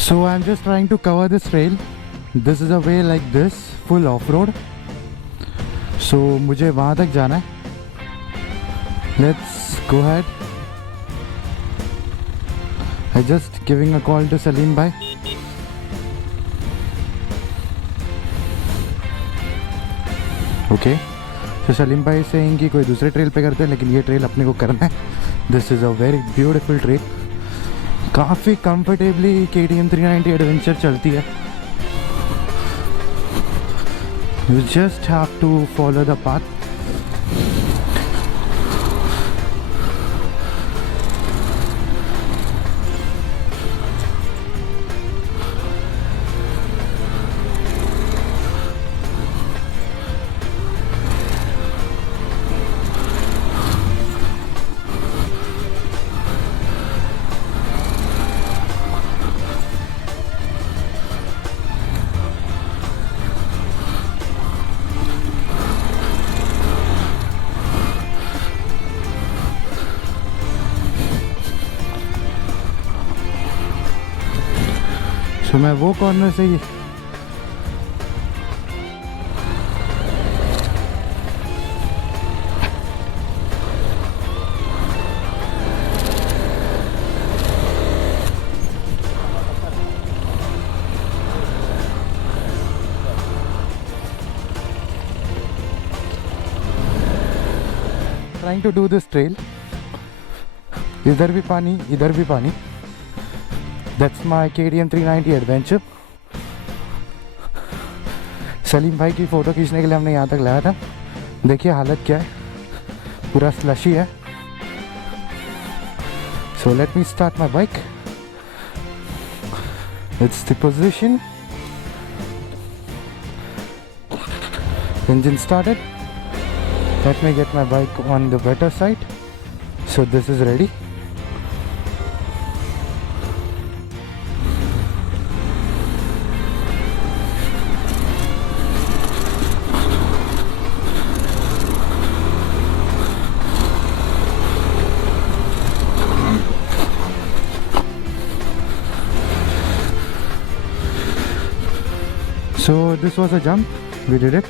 So I'm just trying to cover this trail. This is a way like this, full off-road. So मुझे वहाँ तक जाना है. Let's go ahead. I just giving a call to Salim bhai. Okay. So Salim bhai is saying कि कोई दूसरे trail पे करते हैं, लेकिन ये ट्रेल अपने को करना है. This is a very beautiful trail. काफ़ी कंफर्टेबली KTM 390 एडवेंचर चलती है. You just have to follow the path. तो मैं वो कॉर्नर से ही trying to do this trail. इधर भी पानी, इधर भी पानी. That's my KTM 390 adventure. Salim भाई की फ़ोटो खींचने के लिए हमने यहाँ तक लाया था. देखिए हालत क्या है, पूरा स्लशी है. So let me start my bike. It's the position. Engine started. Let me get my bike on the better side. So this is ready. So this was a jump, we did it.